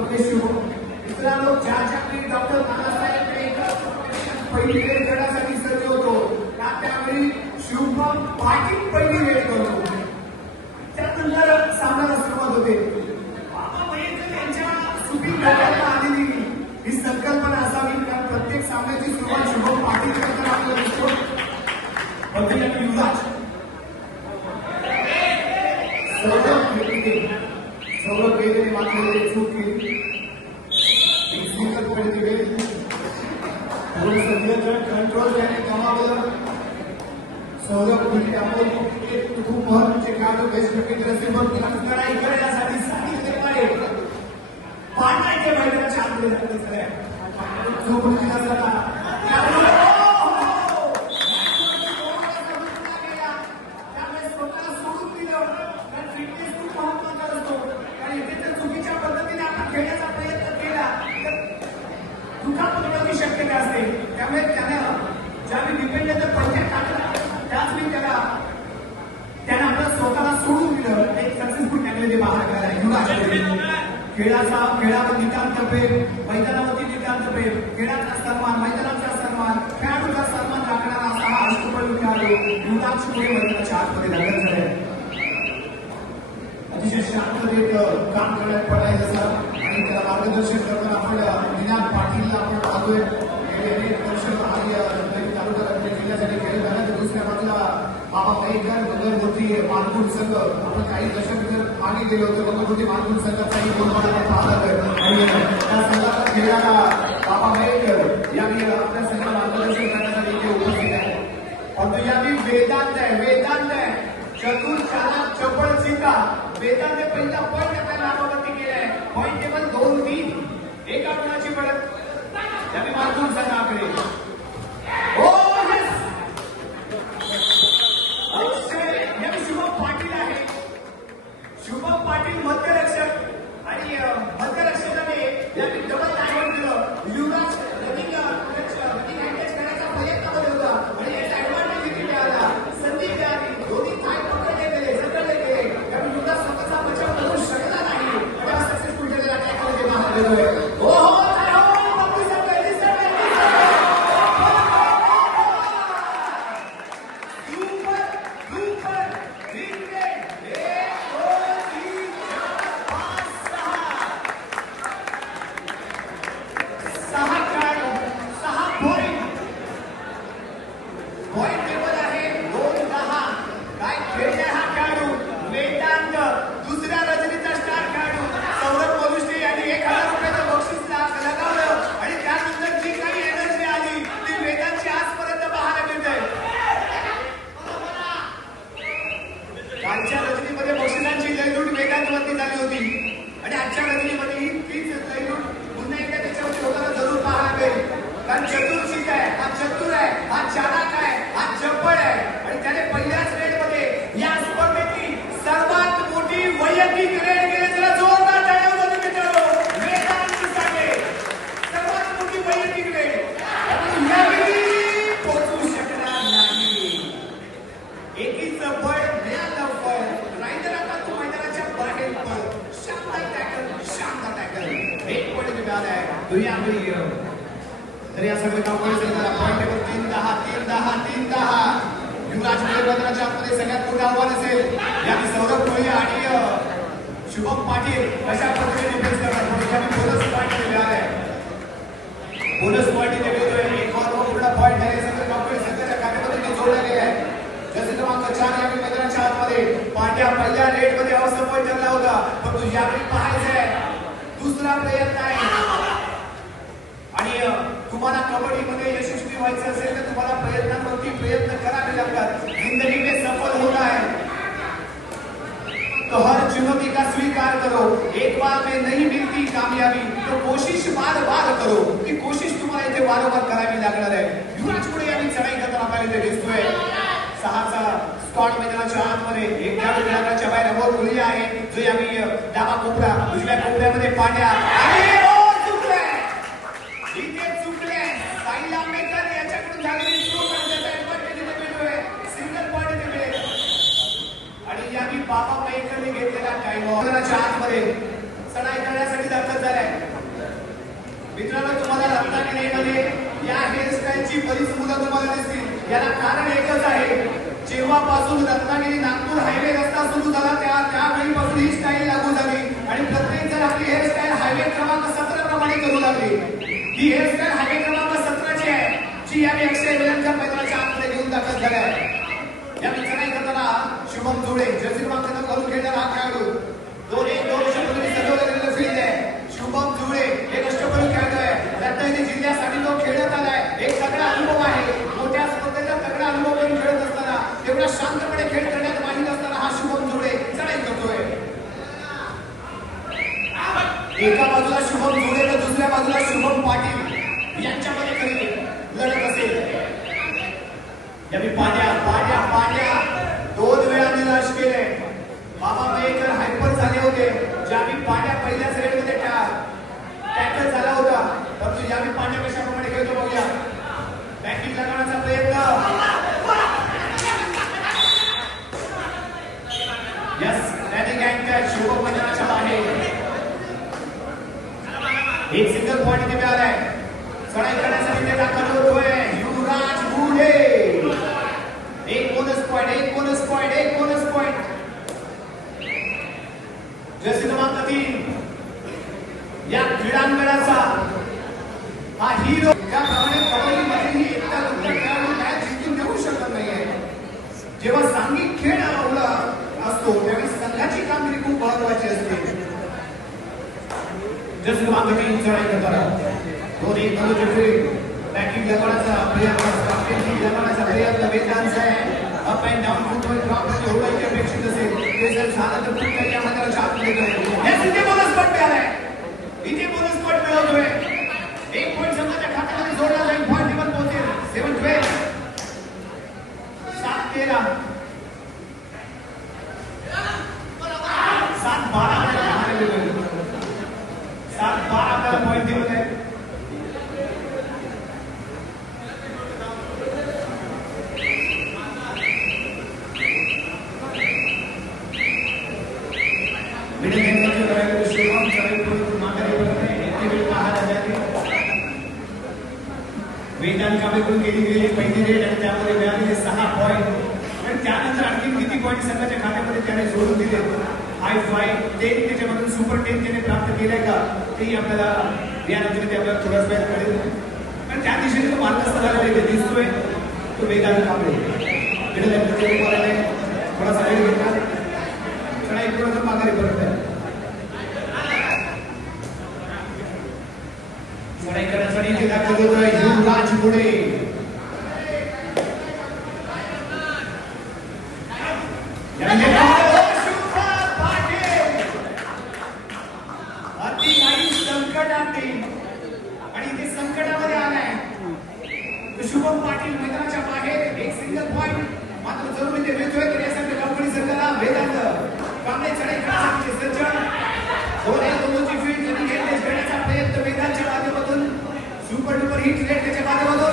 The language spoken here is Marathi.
पकडे शुभ मित्रांनो, ज्याच्या डॉक्टर बाबासाहेब पहिली वेळ करण्यासाठी सज्ज होतो त्यावेळी शुभम पाटील पहिली वेळ करतो. त्यानंतर सामन्याला सुरुवात होते. बाबा मयेकर यांच्या सुपीक डोक्यात आलेली ही संकल्पना असावी, कारण प्रत्येक सामन्याची सुरुवात शुभम पाटील करताना आपल्याला दिसतो. युवराज सौरभ वेदने मात्र चूक केली. कंट्रोल त्याने गमावलं. सौरभ खूप महत्वाचे खेळाडू बेस्ट क्रिकेटर असेल, पण लढाई करण्यासाठी सांगितले पाहिजे. पाण्याचे मैदानाच्या आतमध्ये स्वतःला सोडून दिलं. कारण फिटनेस खूप महत्वाचा असतो. कारण इथे जर चुकीच्या पद्धतीने आपण खेळण्याचा प्रयत्न केला तर दुखापत होण्याची शक्यता असते. त्यामुळे त्यानं ज्यावेळी डिपेंडंट पंचायत टाकला त्याचवेळी त्यानं आपलं स्वतःला सोडून दिलं. एक सक्सेसफुल टॅकल ते बाहेर करायला युवराज खेळावर नितांत प्रेम, मैदानावरती नितांत प्रेम, खेळाचा सन्मान, मैदानाचा सन्मान, खेळाडूचा सन्मान राखणारा असा हा अष्टपैलू खेळाडू युवराज पुढे मैदानाच्या आतमध्ये दाखल झाले. अतिशय शांततेत काम करण्यात पडायचं असं आणि त्याला मार्गदर्शन करताना आपण निनाद पाटीलला आपण पाहतोय. गेले अनेक वर्ष तालुका रत्नागिरी जिल्ह्यासाठी खेळ झाला. तर दुसऱ्या बाजूला बाबा मयेकर नगरमूर्ती मानपूर संघ, आपण काही दशक मागे गेलो होतो. नगरमूर्ती मानपूर संघाचाही बोलबाला पाहतात आणि त्या संघाला खेळाला बाबा मयेकर यावेळी आपल्या संघाला मार्गदर्शन करण्यासाठी इथे उपस्थित आहे. परंतु यावेळी वेदांत आहे चतुर चालक चपळ चिका वेदांत पहिला पॉईंट आपल्या नावावरती केलाय. पॉईंट टेबल 2-3 एका गुणाची पडत यावेळी मानपूर संघाकडे. शुभम पाटील मध्यरक्षक आणि मध्यरक्षकाने यावेळी डबल डायव्हर्ट दिलं. युवराज रनिंग हँडेज करण्याचा प्रयत्न करत होता आणि याचा ऍडव्हान्टेज देखील मिळाला. संधी मिळाली. दोन्ही थाय पकडले गेले. त्यामुळे युवराज स्वतःचा बचाव करू शकला नाही. तेव्हा सक्सेसफुल झालेला टॅकल ते बाहेर गेलोय. कालच्या रजनीमध्ये बक्षिसांची लयलूट वेगांवरती झाली होती आणि आजच्या रजनीमध्ये ही तीच लयलूट पुन्हा एकदा त्याच्यावरती होताना जरूर पाहायला मिळेल. कारण चतुर्शिक आहे, हा चतुर आहे, हा चालाक आहे, हा चपळ आहे आणि त्याने पहिल्याच रेडमध्ये या स्पर्धेची सर्वात मोठी वैयक्तिक रेड केली. त्याला जोरदार टाळ्या वाजवून मित्रांनो, वेदांतसाठी सर्वात मोठी वैयक्तिक रेड यावेळी पोहोचू शकणार नाही. एकीच बळ रायडर आता तो मैदानाच्या बाहेर पळ. शानदार टॅकल एक पॉईंट मिळाला आहे. दुनिया तर या सगळ्या कामाला पॉईंट टेबल 3-10. युवराज मैदानाच्या आतमध्ये सगळ्यात मोठं आव्हान असेल. यावेळी सौरभ कोळी आणि शुभम पाटील कशा पद्धतीने डिफेन्स करतात. बोनस पॉईंट मिळालाय. बोनस पॉईंट इथे मिळतोय. एक पूर्ण पॉईंट आहे. सगळं कंप्लीट सगळ्या खात्यामध्ये जोडला गेला आहे. जसे क्रमांक 4 यावेळी मैदानाच्या आतमध्ये पांड्या पहिल्या रेडमध्ये असफल ठरला होता, परंतु यावेळी पाहायचंय दुसरा प्रयत्न आहे. आणि तुम्हाला कबड्डीमध्ये यशस्वी व्हायचं असेल तर तुम्हाला प्रयत्नांवरती प्रयत्न करावे लागतात. जिंदगी में सफल होना है तो हर चुनौती का स्वीकार करो. एक बार में नहीं मिलती कामयाबी तो कोशिश बार बार करो. ती कोशिश तुम्हाला इथे वारंवार करावी लागणार आहे. युवराज पुढे यांनी चढाई करताना आपल्याला इथे दिसतोय. 6चा स्कॉट मैदानाच्या आतमध्ये एक खेळाडू मैदानाच्या बाहेर अमोल मुलिया आहे, जो यावेळी डावा कोपरा उजव्या कोपऱ्यामध्ये पांड्या आणि चुकले साई लांबेकर याच्याकडून झालेली चूक आणि त्याचा ऍडव्हान्टेज इथे मिळतोय. सिंगल पॉईंट इथे मिळेल आणि यावेळी बाबा मयेकरने घेतलेला टाइम मैदानाच्या आतमध्ये चढाई करण्यासाठी दाखल झालाय. खेळण्याची बरीच मुलं तुम्हाला दिसतील. याला कारण एकच आहे, जेव्हापासून रत्नागिरी नागपूर हायवे रस्ता सुरू झाला त्यावेळीपासून ही स्टाईल लागू झाली आणि प्रत्येक जण आपली हेअरस्टाईल हायवे क्रमांक 17 प्रमाणे करू लागली. ही हेअरस्टाईल हायवे क्रमांक 17 ची आहे, जी आम्ही अक्षय विलनच्या मैदानाच्या आतमध्ये घेऊन दाखल झाल्या आहे. या चढाई करताना शुभम जुळे जर्सी क्रमांक 9 घालून खेळणारा हा खेळाडू, 2-1-2 शतकांनी सजवलेलं फील्ड आहे. शुभम जुळे एक अष्टपैलू खेळाडू आहे. रत्नागिरी जिल्ह्यासाठी तो खेळत आलाय. एक तगडा अनुभव आहे. मोठ्या स्पर्धेचा तगडा अनुभव घेऊन खेळत असताना तेवढा शांतपणे खेळ करण्यात माहीत असताना हा शुभम जुळे चढाई करतोय. एका बाजूला शुभम जुळे तर दुसऱ्या बाजूला शुभम पाटील यांच्यामध्ये खरी लढत असेल. यावी पाड्या पाड्या पाड्या 2 वेळा निराश केले. बाबा मेकर हायपर झाले होते. ज्यावी पाड्या पहिल्या सेटमध्ये टॅकल झाला होता, परंतु यावी पाड्या कशाप्रमाणे खेळतो बघूया. बॅकिंग लगावण्याचा प्रयत्न, यस रॅनिंग अँकर शुभम मैदानाच्या बाहेर. एक सिंगल पॉइंट इथे मिळालाय. चढाई करण्यासाठी ते दाखल होतोय युवराज गुढे. एक बोनस पॉइंट, एक बोनस पॉइंट, एक बोनस पॉइंट. जर्सी क्रमांक 3 या क्रीडांगणाचा हा हिरो. त्याप्रमाणे कबड्डीमध्ये ही एकटा दुसरा खेळाडू मॅच जिंकून देऊ शकत नाहीये. जेव्हा सांघिक खेळ अवला असतो त्यावेळी संघाची कामगिरी खूप महत्वाची असते. जर्सी क्रमांक 3 चढाई करताना 2-1 धनुचे फील्ड. बॅकिंग लगावण्याचा प्रयत्न, कॅप्टनची लगावण्याचा प्रयत्न वेदांचा आहे. Up and down football drop एवढं अपेक्षित असेल ते जर झालं तर पुढच्या या मैदानाच्या आतमध्ये करेल. या इथे बोनस पॉइंट मिळालाय. इथे बोनस पॉइंट मिळवतोय. 1 पॉइंट संघाच्या खात्यामध्ये जोडला जाईल. पॉइंट टेबल पोहोचेल 7-12 7-13 7-12 आपल्याला पॉइंट दिवत आहे. वेदांकाकडून केली गेली पहिली रेड आणि त्यामध्ये मिळालेले 6 पॉइंट आणि त्यानंतर आणखी किती पॉइंट संघाच्या खात्यामध्ये त्याने जोडून दिले. हाय 5 10 त्याच्यामधून सुपर 10 त्याने प्राप्त केलाय का तेही आपल्याला यानंतर ते आपल्याला थोडाच वेळ कळेल. पण त्या दिशेने तो मार्गस्थ झालेला इथे दिसतोय तो वेदांकाकडे. थोडासा वेळ घेतला चढा एक थोडासा माघारी परत आहे. चढाई करण्यासाठी इथे दाखल होतोय युवराज गुढे. अति काही संकटात आणि इथे संकटामध्ये आलाय शुभम पाटील मैदानाच्या बाहेर. एक सिंगल पॉइंट मात्र जरूर इथे मिळतोय. त्यासाठी कंपनी सरकारला वेदांत कांबळे चढाई करण्यासाठी सज्ज. 2-1 फील्ड त्यांनी घेतले करण्याचा प्रयत्न वेदांच्या माध्यमातून सुपर डुपर हिट रेट त्याच्या माध्यमातून